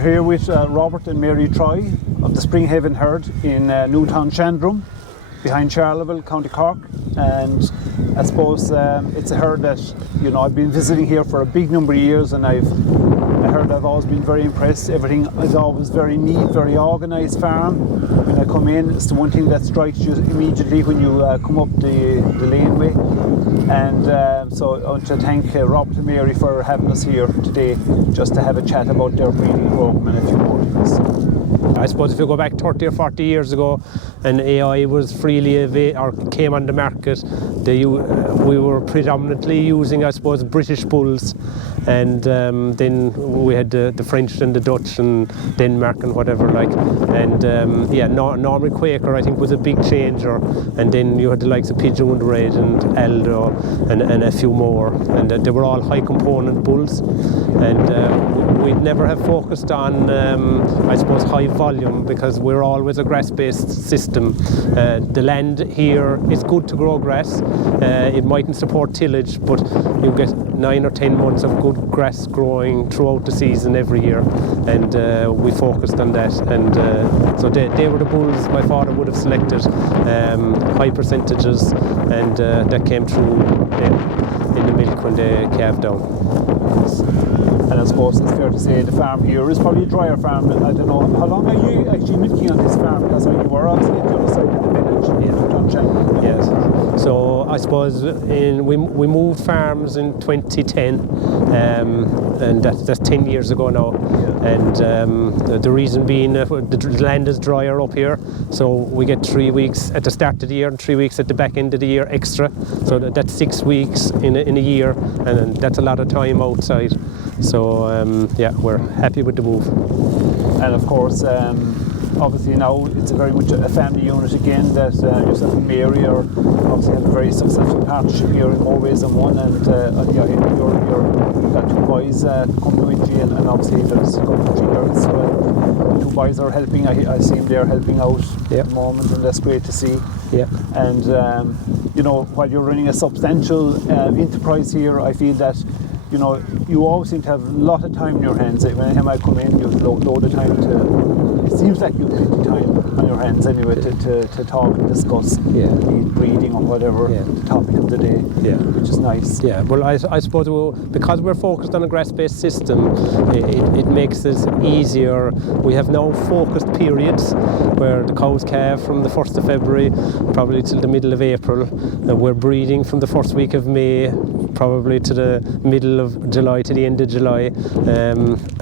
We're here with Robert and Mary Troy of the Springhaven herd in Newtown Shandrum, behind Charleville, County Cork. And I suppose it's a herd that, you know, I've been visiting here for a big number of years, and I've always been very impressed. Everything is always very neat, very organised farm. When I come in, it's the one thing that strikes you immediately when you come up the laneway. And so I want to thank Robert and Mary for having us here today, just to have a chat about their breeding programme and a few more things. I suppose if you go back 30 or 40 years ago and AI was freely or came on the market, we were predominantly using, I suppose, British bulls, and then we had the French and the Dutch and Denmark and whatever like, and Norman Quaker I think was a big changer, and then you had the likes of Pigeon Red and Aldo and a few more, and they were all high component bulls, and we'd never have focused on I suppose high volume, because we're always a grass-based system. The land here is good to grow grass. It mightn't support tillage, but you get 9 or 10 months of good grass growing throughout the season every year, and we focused on that, and so they were the bulls my father would have selected, high percentages, and that came through in the milk when they calved down. And I suppose it's fair to say the farm here is probably a drier farm. I don't know, how long are you actually milking on this farm? Because you were obviously at the other side of the village. Yes. So I suppose we moved farms in 2010, and that's 10 years ago now. Yeah. And the reason being the land is drier up here, so we get 3 weeks at the start of the year and 3 weeks at the back end of the year extra. So that's 6 weeks in a year, and that's a lot of time outside. So we're happy with the move. And of course, obviously now it's very much a family unit again, that yourself and Mary are obviously have a very successful partnership here in more ways than one, and you've got 2 boys coming with you, and obviously there's a couple of 3 girls. So 2 boys are helping. I assume they're helping out at the moment, and that's great to see. Yeah. And you know, while you're running a substantial enterprise here, I feel that, you know, you always seem to have a lot of time in your hands. When I come in, you have a load of time it seems like you have plenty of time on your hands anyway to talk and discuss the breeding or whatever the topic of the day, which is nice. Yeah, well, I suppose because we're focused on a grass-based system, it makes it easier. We have now focused periods where the cows calve from the 1st of February probably till the middle of April. We're breeding from the first week of May probably to the middle of July, to the end of July,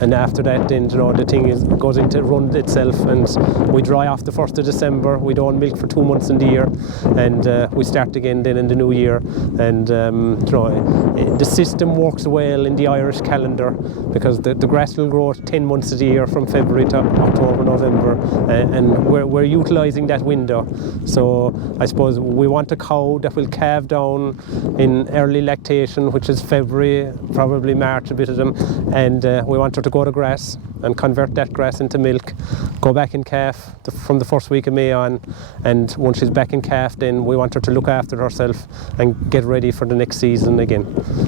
and after that then, you know, the thing goes into run itself, and we dry off the 1st of December. We don't milk for 2 months in the year, and we start again then in the new year. And you know, the system works well in the Irish calendar, because the grass will grow 10 months of the year from February to October, November, and we're utilising that window. So I suppose we want a cow that will calve down in early lactation, which is February, probably March, a bit of them, and we want her to go to grass and convert that grass into milk, go back in calf from the first week of May on, and once she's back in calf, then we want her to look after herself and get ready for the next season again.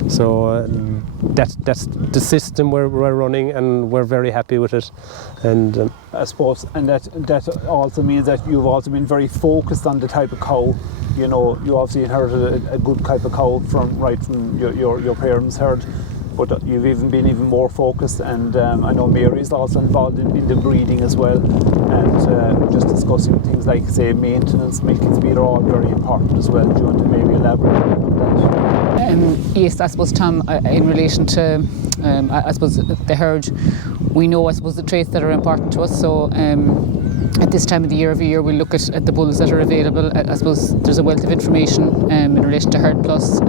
So that's the system we're running, and we're very happy with it. And I suppose, and that also means that you've also been very focused on the type of cow. You know, you obviously inherited a good type of cow from your parents' herd, but you've been even more focused, and I know Mary is also involved in the breeding as well, and just discussing things like, say, maintenance, milking speed are all very important as well. Do you want to maybe elaborate on that? Yes, I suppose, Tom, in relation to I suppose the herd, we know, I suppose, the traits that are important to us. So at this time of the year, every year, we look at the bulls that are available. I suppose there's a wealth of information in relation to Herd Plus,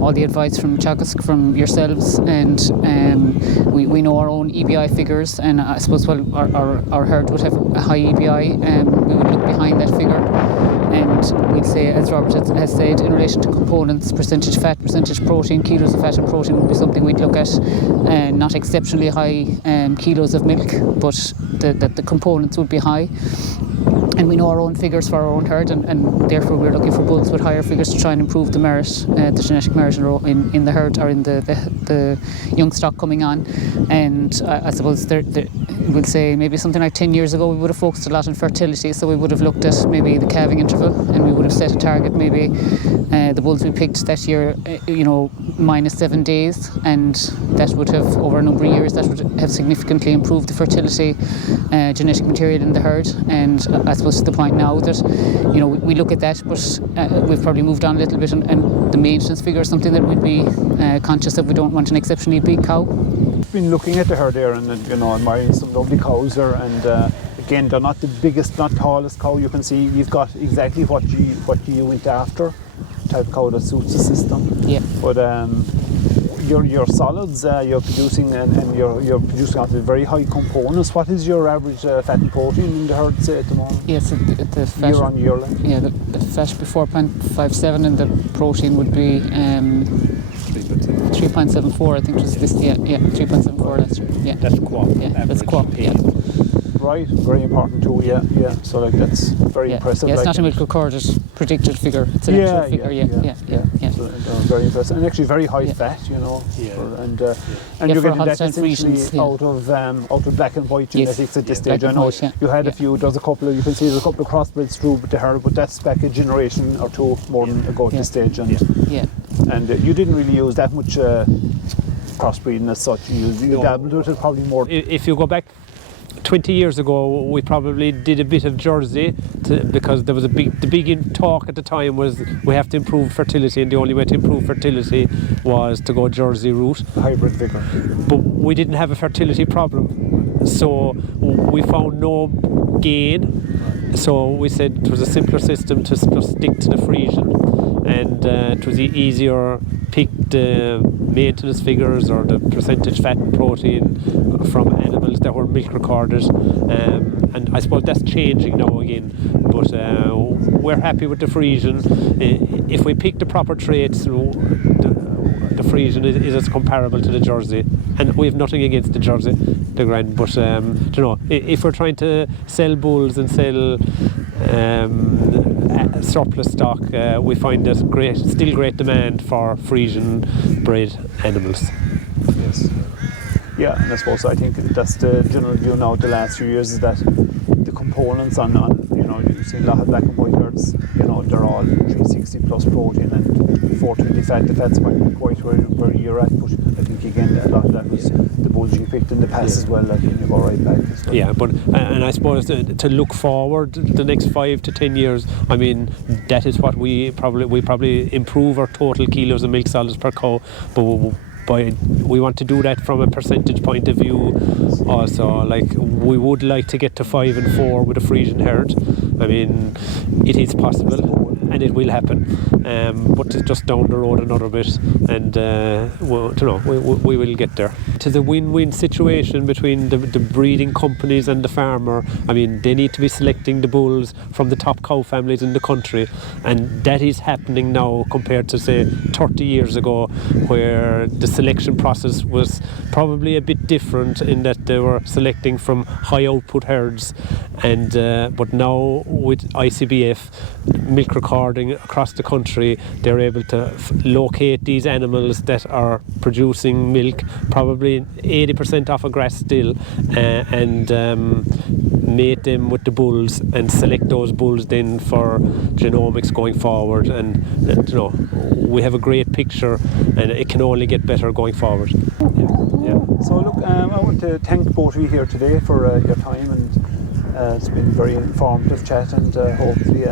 all the advice from Chagas, from yourselves, and we know our own EBI figures, and I suppose while our herd would have a high EBI, we would look behind that figure, and we'd say, as Robert has said, in relation to components, percentage fat, percentage protein, kilos of fat and protein would be something we'd look at, not exceptionally high kilos of milk, but the components would be high. and we know our own figures for our own herd, and therefore we're looking for bulls with higher figures to try and improve the merit, the genetic merit in the herd, or in the young stock coming on. And I suppose we'll say maybe something like 10 years ago we would have focused a lot on fertility, so we would have looked at maybe the calving interval, and we would have set a target, maybe the bulls we picked that year, -7 days, and that would have, over a number of years, that would have significantly improved the fertility genetic material in the herd. And I suppose to the point now that we look at that, but we've probably moved on a little bit, and the maintenance figure is something that we'd be conscious of. We don't want an exceptionally big cow. Been looking at the herd there, and admiring some lovely cows there, and again, they're not the biggest, not tallest cow you can see. You've got exactly what you went after, type of cow that suits the system. Yeah. But your solids you're producing, and you're producing out of very high components. What is your average fat and protein in the herd, say, at the moment? Yes, the fat, year on year. Yeah, the fat would be 4.57, and the protein would be 3.74. I think was this. Yeah, 3.74 last year. Yeah, That's quad. Yeah, that's quad. Yeah. Right, very important too. Yeah. So that's very impressive. Yeah, it's not a milk recorded predicted figure. It's an actual figure. Yeah. So, very impressive, and actually very high fat. And you're getting that essentially out of black and white genetics at this stage. I know you had a few. There's a couple of there's a couple of crossbreds through with the herd, but that's back a generation or two more than ago at this stage. And you didn't really use that much crossbreeding as such. You dabbled with it probably more. If you go back 20 years ago, we probably did a bit of Jersey because there was the big talk at the time was we have to improve fertility, and the only way to improve fertility was to go Jersey route. Hybrid vigor. But we didn't have a fertility problem, so we found no gain. So we said it was a simpler system to just stick to the Frisian, and it was easier pick the maintenance figures or the percentage fat and protein from animals that were milk recorded, and I suppose that's changing now again, but we're happy with the Frisian. If we pick the proper traits, the Frisian is as comparable to the Jersey, and we have nothing against the Jersey, the grand, but if we're trying to sell bulls and sell surplus stock, we find there's still great demand for Frisian bred animals. Yes. Yeah, and I think that's the general view now the last few years, is that the components on you see a lot of black and white herds, they're all 360 plus protein and 420 fat. The fat's quite where you're at, but I think again a lot of that was the bulls you picked in the past as well, and you go right back as well. Yeah, but and I suppose to look forward the next 5 to 10 years, I mean, that is what we probably improve our total kilos of milk solids per cow, but we want to do that from a percentage point of view also. Like, we would like to get to 5 and 4 with a Frisian herd. I mean, it is possible and it will happen, but it's just down the road another bit, and we will get there. To the win-win situation between the breeding companies and the farmer. I mean, they need to be selecting the bulls from the top cow families in the country, and that is happening now compared to, say, 30 years ago, where the selection process was probably a bit different in that they were selecting from high output herds, and but now with ICBF milk recording across the country, they're able to locate these animals that are producing milk probably 80% off a grass still, and mate them with the bulls and select those bulls then for genomics going forward, and we have a great picture, and it can only get better going forward. Yeah. So look, I want to thank both of you here today for your time, and it's been a very informative chat, and hopefully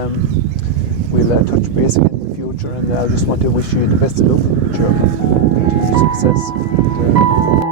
we'll touch base again in the future, and I just want to wish you the best of luck with your continued success. And,